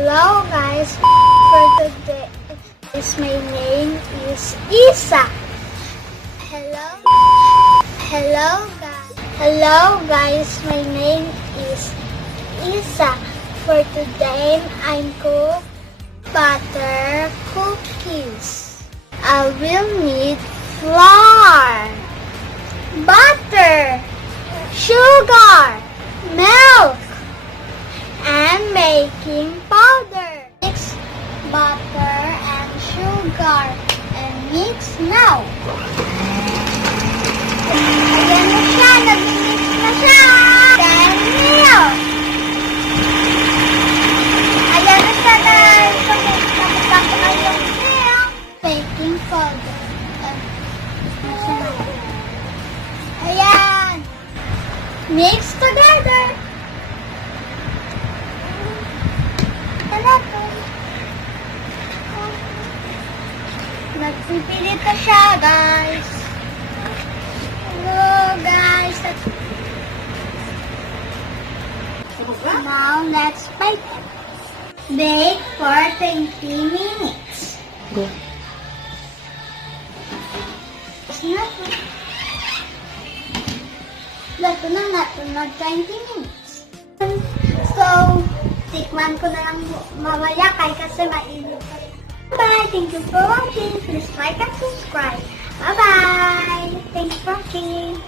Hello guys, for today my name is Issa. Hello guys, my name is Issa. For today I'm cook butter cookies. I will need flour, butter, sugar, milk, and baking powder. Mix butter and sugar and mix now. Ayan na siya, nag-mix na siya. Then milk. Ayan na siya, nag-mix na yung milk. Baking powder. Ayan. Mix together. Nagpipilit na siya, guys. Hello, guys. Now, let's bake it. Bake for 20 minutes. Go. Lato na 20 minutes. So, tikman ko na lang mamaya kasi mainit pa rin. Bye! Thank you for watching. Please like and subscribe. Bye-bye! Thanks for watching.